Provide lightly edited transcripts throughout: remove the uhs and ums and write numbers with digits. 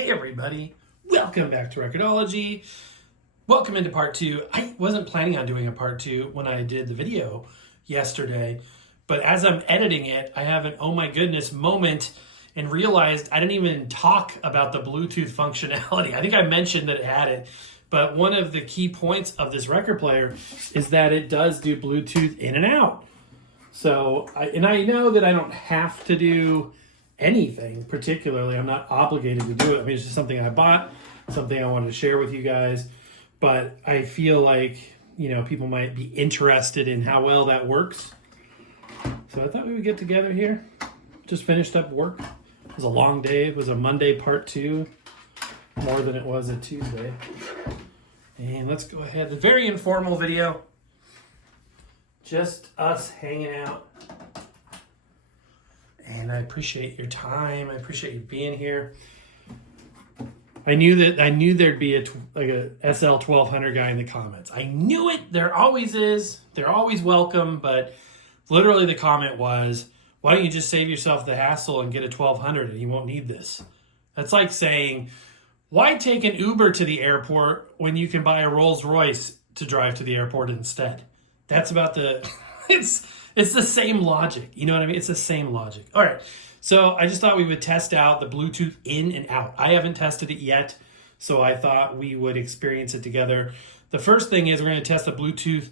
Hey everybody, welcome back to Record-ology. Welcome into part 2. I wasn't planning on doing a part 2 when I did the video yesterday, but as I'm editing it, I have an oh my goodness moment and realized I didn't even talk about the Bluetooth functionality. I think I mentioned that it had it, but one of the key points of this record player is that it does do Bluetooth in and out. So, I know that I don't have to do anything particularly. I'm not obligated to do it. I mean, it's just something I bought, something I wanted to share with you guys. But I feel like, people might be interested in how well that works. So I thought we would get together here. Just finished up work. It was a long day. It was a Monday part 2, more than it was a Tuesday. And let's go ahead. A very informal video. Just us hanging out. And I appreciate your time. I appreciate you being here. I knew there'd be a SL 1200 guy in the comments. I knew it. There always is. They're always welcome. But literally the comment was, why don't you just save yourself the hassle and get a 1200 and you won't need this? That's like saying, why take an Uber to the airport when you can buy a Rolls Royce to drive to the airport instead? That's about the... It's the same logic. You know what I mean? It's the same logic. All right. So I just thought we would test out the Bluetooth in and out. I haven't tested it yet, so I thought we would experience it together. The first thing is we're going to test the Bluetooth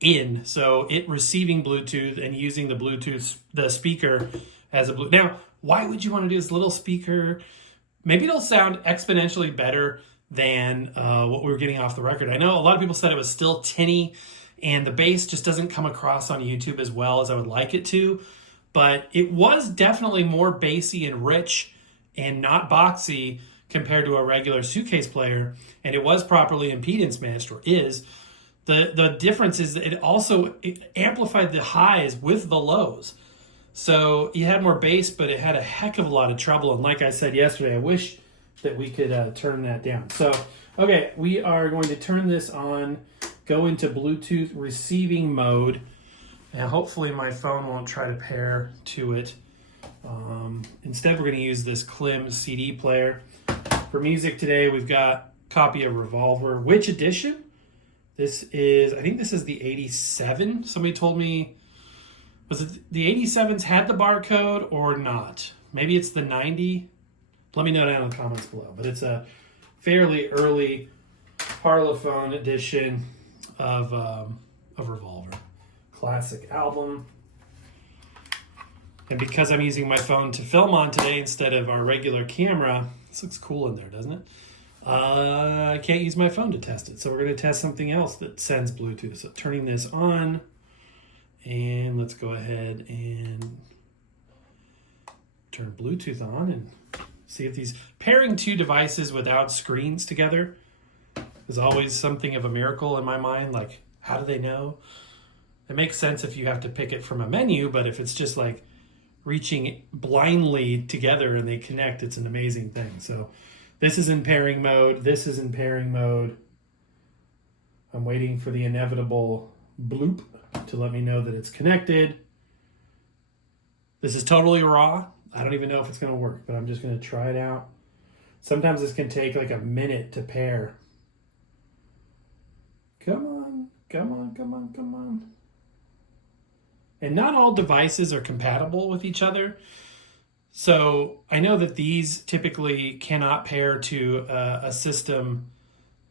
in. So it receiving Bluetooth and using the speaker as a Bluetooth. Now, why would you want to do this little speaker? Maybe it'll sound exponentially better than what we were getting off the record. I know a lot of people said it was still tinny, and the bass just doesn't come across on YouTube as well as I would like it to. But it was definitely more bassy and rich and not boxy compared to a regular suitcase player. And it was properly impedance matched, or is. The difference is that it amplified the highs with the lows. So you had more bass, but it had a heck of a lot of treble. And like I said yesterday, I wish that we could turn that down. So, okay, we are going to turn this on. Go into Bluetooth receiving mode, and hopefully my phone won't try to pair to it. Instead, we're going to use this Klim CD player. For music today, we've got a copy of Revolver. Which edition? I think this is the 87. Somebody told me, was it the 87s had the barcode or not? Maybe it's the 90. Let me know down in the comments below. But it's a fairly early Parlophone edition of Revolver. Classic album. And because I'm using my phone to film on today instead of our regular camera, this looks cool in there, doesn't it? I can't use my phone to test it, so we're going to test something else that sends Bluetooth. So turning this on, and let's go ahead and turn Bluetooth on and see if these... Pairing two devices without screens together is always something of a miracle in my mind. Like, how do they know? It makes sense if you have to pick it from a menu, but if it's just like reaching blindly together and they connect, it's an amazing thing. So this is in pairing mode. This is in pairing mode. I'm waiting for the inevitable bloop to let me know that it's connected. This is totally raw. I don't even know if it's going to work, but I'm just going to try it out. Sometimes this can take like a minute to pair. Come on, come on, come on, come on. And not all devices are compatible with each other. So I know that these typically cannot pair to a system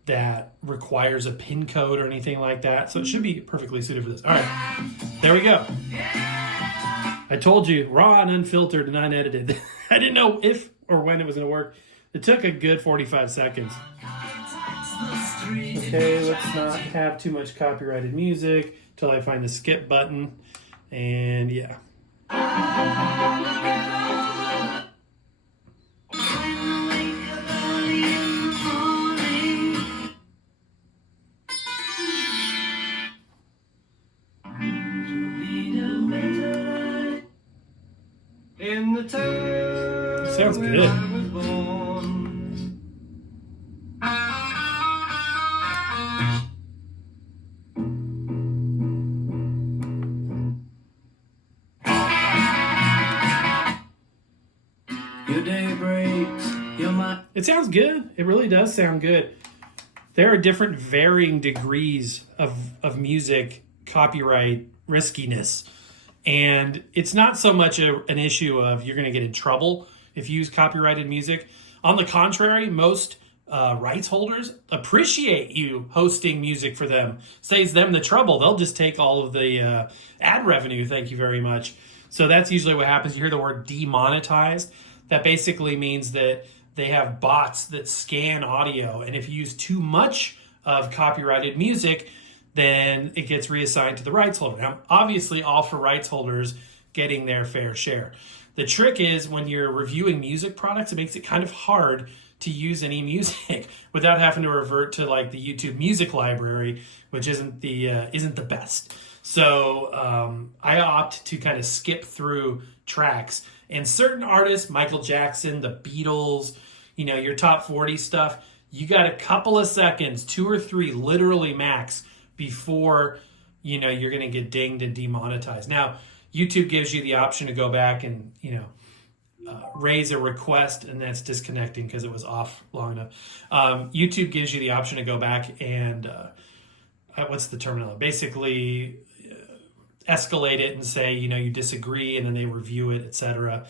that requires a PIN code or anything like that. So it should be perfectly suited for this. All right, there we go. I told you, raw and unfiltered and unedited. I didn't know if or when it was going to work. It took a good 45 seconds. Okay, let's not have too much copyrighted music till I find the skip button. And yeah. Sounds good. Your day breaks, your It sounds good. It really does sound good. There are different varying degrees of music copyright riskiness. And it's not so much an issue of you're going to get in trouble if you use copyrighted music. On the contrary, most rights holders appreciate you hosting music for them. Saves them the trouble. They'll just take all of the ad revenue. Thank you very much. So that's usually what happens. You hear the word demonetized. That basically means that they have bots that scan audio. And if you use too much of copyrighted music, then it gets reassigned to the rights holder. Now, obviously, all for rights holders getting their fair share. The trick is when you're reviewing music products, it makes it kind of hard to use any music without having to revert to like the YouTube music library, which isn't the best. So I opt to kind of skip through tracks. And certain artists, Michael Jackson, the Beatles, your top 40 stuff, you got a couple of seconds, 2 or 3, literally max, before you're going to get dinged and demonetized. Now, YouTube gives you the option to go back and raise a request, and that's disconnecting because it was off long enough. YouTube gives you the option to go back and what's the terminology? Basically, escalate it and say you disagree, and then they review it, etc.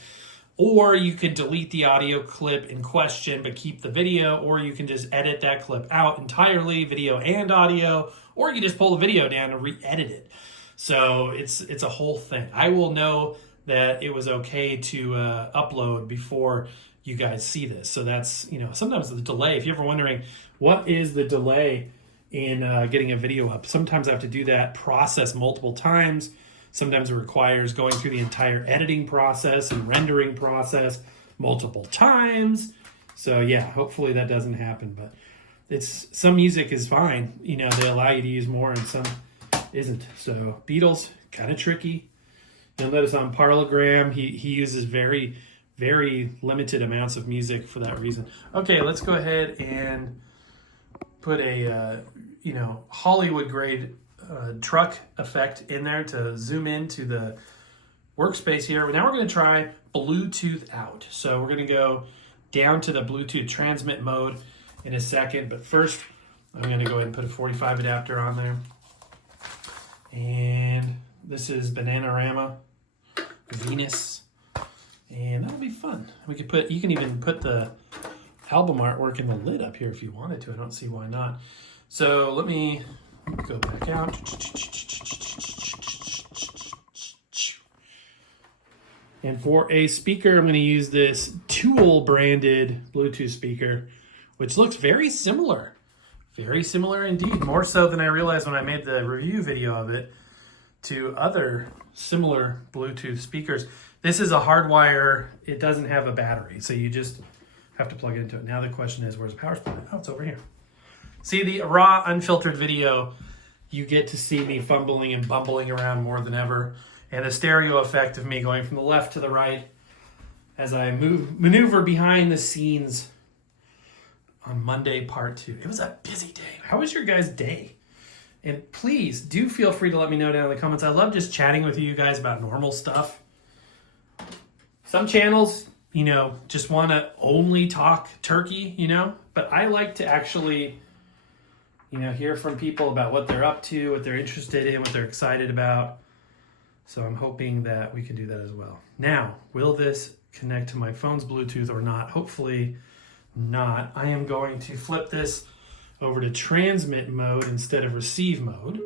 Or you can delete the audio clip in question but keep the video, or you can just edit that clip out entirely, video and audio, or you can just pull the video down and re-edit it. So it's a whole thing. I will know that it was okay to upload before you guys see this. So that's, sometimes the delay, if you're ever wondering what is the delay in getting a video up, sometimes I have to do that process multiple times. Sometimes it requires going through the entire editing process and rendering process multiple times. So yeah, hopefully that doesn't happen, but some music is fine. They allow you to use more and some isn't. So Beatles, kind of tricky. You'll notice on Parallelogram, he uses very, very limited amounts of music for that reason. Okay, let's go ahead and put a, Hollywood grade truck effect in there to zoom into the workspace here. Now we're going to try Bluetooth out. So we're going to go down to the Bluetooth transmit mode in a second. But first, I'm going to go ahead and put a 45 adapter on there. And this is Bananarama, Venus. And that'll be fun. You can even put the album artwork in the lid up here if you wanted to. I don't see why not. So let me go back out. And for a speaker, I'm going to use this Tool branded Bluetooth speaker, which looks very similar. Very similar indeed. More so than I realized when I made the review video of it to other similar Bluetooth speakers. This is a hardwire. It doesn't have a battery, so you just have to plug it into it. Now the question is, where's the power supply? Oh, it's over here. See, the raw, unfiltered video, you get to see me fumbling and bumbling around more than ever. And the stereo effect of me going from the left to the right as I maneuver behind the scenes on Monday, part 2. It was a busy day. How was your guys' day? And please do feel free to let me know down in the comments. I love just chatting with you guys about normal stuff. Some channels, just want to only talk turkey, but I like to actually, hear from people about what they're up to, what they're interested in, what they're excited about. So I'm hoping that we can do that as well. Now, will this connect to my phone's Bluetooth or not? Hopefully not. I am going to flip this over to transmit mode instead of receive mode.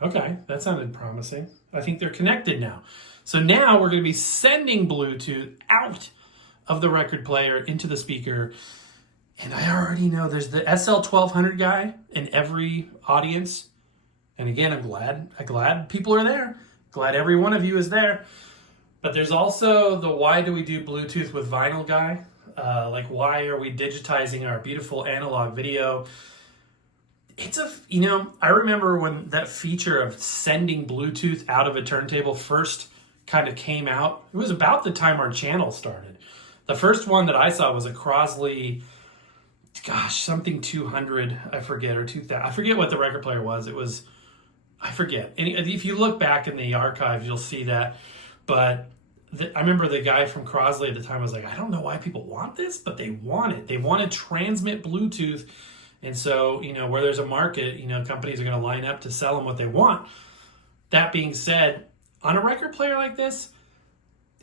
Okay, that sounded promising. I think they're connected now. So now we're going to be sending Bluetooth out of the record player into the speaker. And I already know there's the SL1200 guy in every audience. And again, I'm glad people are there. Glad every one of you is there. But there's also the why do we do Bluetooth with vinyl guy? Why are we digitizing our beautiful analog video? I remember when that feature of sending Bluetooth out of a turntable first kind of came out. It was about the time our channel started. The first one that I saw was a Crosley, something 200, I forget, or 2000. I forget what the record player was. I forget. And if you look back in the archives, you'll see that. But I remember the guy from Crosley at the time was like, I don't know why people want this, but they want it. They want to transmit Bluetooth. And so, where there's a market, companies are going to line up to sell them what they want. That being said, on a record player like this,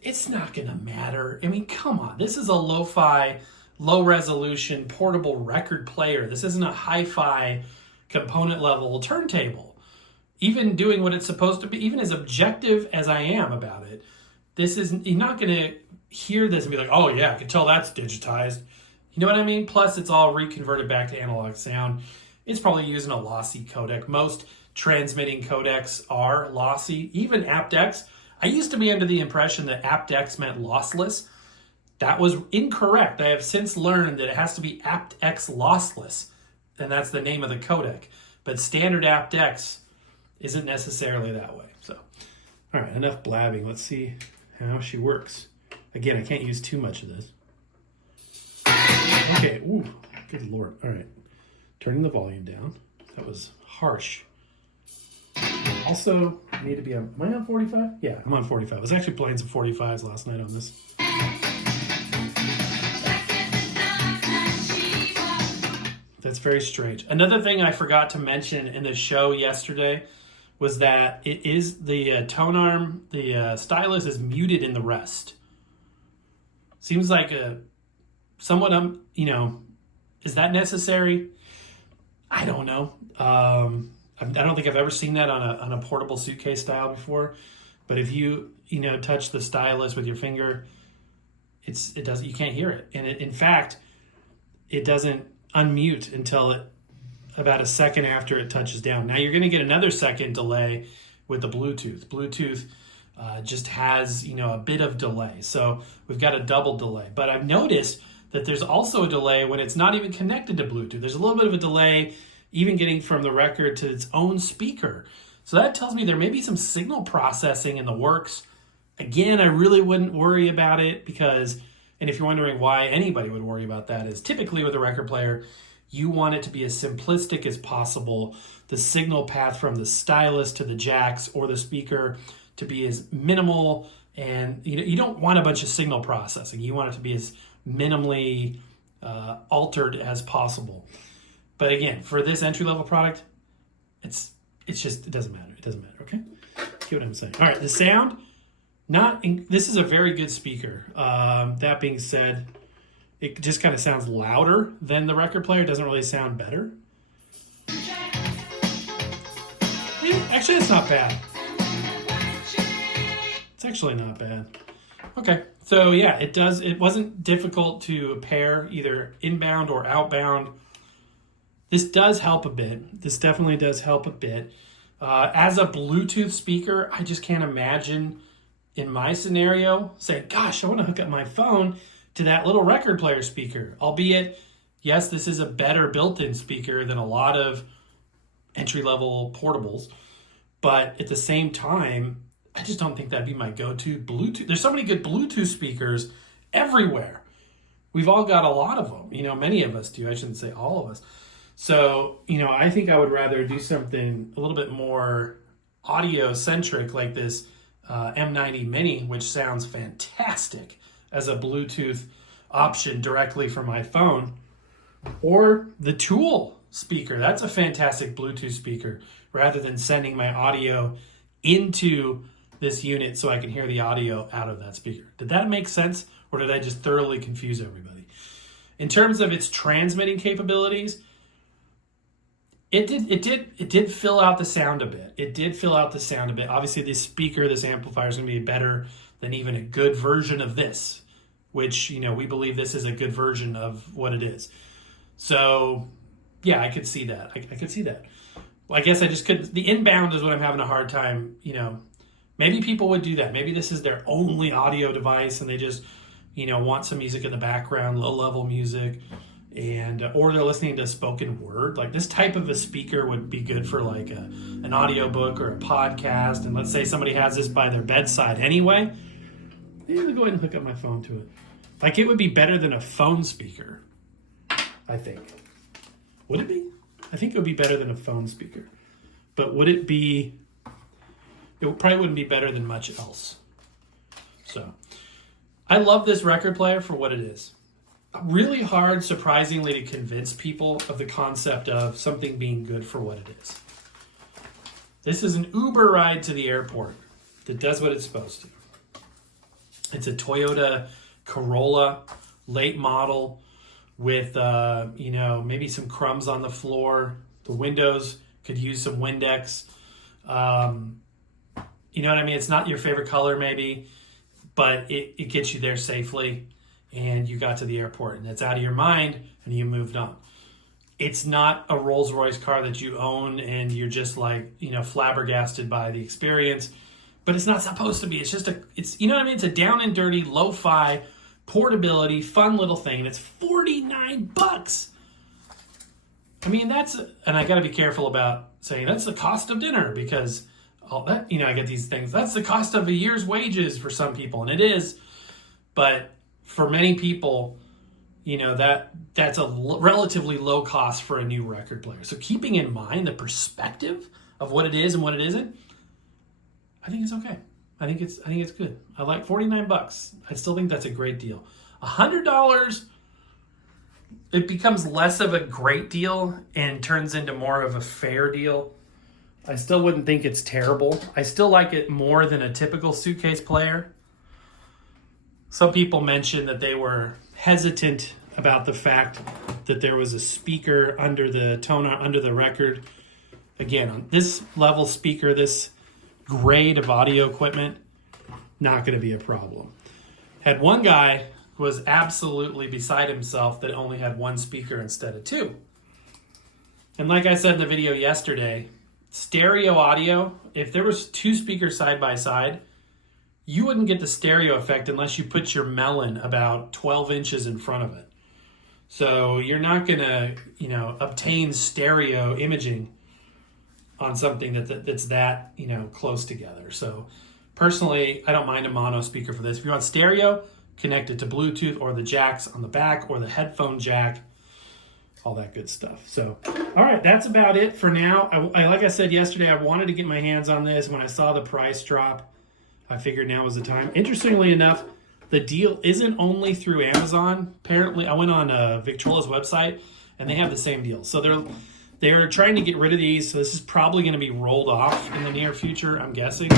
it's not going to matter. I mean, come on. This is a lo-fi, low-resolution, portable record player. This isn't a hi-fi component-level turntable. Even doing what it's supposed to be, even as objective as I am about it, you're not going to hear this and be like, oh yeah, I can tell that's digitized. You know what I mean? Plus, it's all reconverted back to analog sound. It's probably using a lossy codec. Most transmitting codecs are lossy, even aptX. I used to be under the impression that aptX meant lossless. That was incorrect. I have since learned that it has to be aptX lossless, and that's the name of the codec. But standard aptX isn't necessarily that way. So, all right, enough blabbing. Let's see how she works. Again, I can't use too much of this. Okay, ooh, good Lord. All right, turning the volume down. That was harsh. Also, I need to be on, am I on 45? Yeah, I'm on 45. I was actually playing some 45s last night on this. That's very strange. Another thing I forgot to mention in the show yesterday was that it is the tone arm, the stylus is muted in the rest. Seems like a somewhat, is that necessary? I don't know. I don't think I've ever seen that on a portable suitcase style before. But if you touch the stylus with your finger, you can't hear it. And in fact, it doesn't unmute until about a second after it touches down. Now you're going to get another second delay with the Bluetooth. Bluetooth just has a bit of delay, so we've got a double delay. But I've noticed that there's also a delay when it's not even connected to Bluetooth. There's a little bit of a delay even getting from the record to its own speaker. So that tells me there may be some signal processing in the works. Again, I really wouldn't worry about it because, and if you're wondering why anybody would worry about that, is typically with a record player, you want it to be as simplistic as possible. The signal path from the stylus to the jacks or the speaker to be as minimal, and you don't want a bunch of signal processing. You want it to be as minimally altered as possible. But again, for this entry-level product, it doesn't matter. It doesn't matter, okay? Get what I'm saying. All right, the sound, this is a very good speaker. That being said, it just kind of sounds louder than the record player. It doesn't really sound better. Actually, it's not bad. It's actually not bad. Okay, so yeah, it wasn't difficult to pair either inbound or outbound. This does help a bit. This definitely does help a bit. As a Bluetooth speaker, I just can't imagine in my scenario saying, gosh, I want to hook up my phone to that little record player speaker. Albeit, yes, this is a better built-in speaker than a lot of entry-level portables. But at the same time, I just don't think that'd be my go-to Bluetooth. There's so many good Bluetooth speakers everywhere. We've all got a lot of them. Many of us do. I shouldn't say all of us. So, I think I would rather do something a little bit more audio-centric like this M90 Mini, which sounds fantastic as a Bluetooth option directly from my phone. Or the Tool speaker. That's a fantastic Bluetooth speaker rather than sending my audio into this unit so I can hear the audio out of that speaker. Did that make sense, or did I just thoroughly confuse everybody? In terms of its transmitting capabilities, it did fill out the sound a bit. It did fill out the sound a bit. Obviously, this speaker, this amplifier is going to be better than even a good version of this, which, we believe this is a good version of what it is. So, yeah, I could see that. I could see that. Well, I guess I just couldn't. The inbound is what I'm having a hard time, Maybe people would do that. Maybe this is their only audio device and they just, want some music in the background, low-level music. Or they're listening to spoken word. Like this type of a speaker would be good for like an audiobook or a podcast. And let's say somebody has this by their bedside anyway. Maybe I'll go ahead and hook up my phone to it. Like it would be better than a phone speaker, I think. Would it be? I think it would be better than a phone speaker. But would it be? It probably wouldn't be better than much else. So I love this record player for what it is. Really hard, surprisingly, to convince people of the concept of something being good for what it is. This is an Uber ride to the airport that does what it's supposed to. It's a Toyota Corolla, late model, with maybe some crumbs on the floor. The windows could use some Windex. You know what I mean? It's not your favorite color maybe, but it gets you there safely, and you got to the airport, and it's out of your mind, and you moved on. It's not a Rolls-Royce car that you own and you're just like, flabbergasted by the experience, but it's not supposed to be. It's just you know what I mean? It's a down and dirty, lo-fi, portability, fun little thing, and it's $49. I mean, and I got to be careful about saying that's the cost of dinner, because all that, I get these things. That's the cost of a year's wages for some people, and it is. But for many people, that's a relatively low cost for a new record player. So keeping in mind the perspective of what it is and what it isn't, I think it's okay. I think it's good. I like $49. I still think that's a great deal. $100, it becomes less of a great deal and turns into more of a fair deal. I still wouldn't think it's terrible. I still like it more than a typical suitcase player. Some people mentioned that they were hesitant about the fact that there was a speaker under the record. Again, on this level speaker, this grade of audio equipment, not going to be a problem. Had one guy who was absolutely beside himself that only had one speaker instead of two. And like I said in the video yesterday, stereo audio, if there was two speakers side by side, you wouldn't get the stereo effect unless you put your melon about 12 inches in front of it. So you're not going to, obtain stereo imaging on something that's that, close together. So personally, I don't mind a mono speaker for this. If you want stereo, connect it to Bluetooth or the jacks on the back or the headphone jack, all that good stuff. So, all right, that's about it for now. I like I said yesterday, I wanted to get my hands on this. When I saw the price drop, I figured now was the time. Interestingly enough, the deal isn't only through Amazon. Apparently, I went on Victrola's website, and they have the same deal. So they're trying to get rid of these, so this is probably going to be rolled off in the near future, I'm guessing.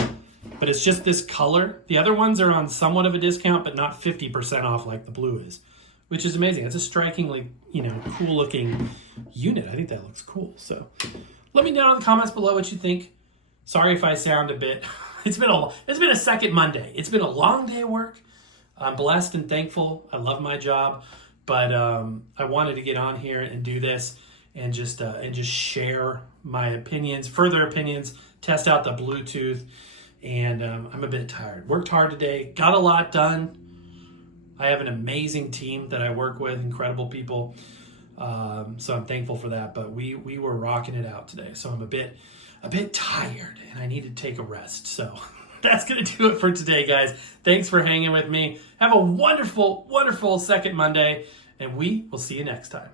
But it's just this color. The other ones are on somewhat of a discount, but not 50% off like the blue is, which is amazing. It's a strikingly, cool-looking unit. I think that looks cool. So let me know in the comments below what you think. Sorry if I sound a bit... It's been a second Monday. It's been a long day of work. I'm blessed and thankful. I love my job, but I wanted to get on here and do this and just share my opinions, further opinions, test out the Bluetooth, and I'm a bit tired. Worked hard today, got a lot done. I have an amazing team that I work with, incredible people. So I'm thankful for that. But we were rocking it out today. So I'm a bit tired and I need to take a rest. So that's going to do it for today, guys. Thanks for hanging with me. Have a wonderful, wonderful second Monday, and we will see you next time.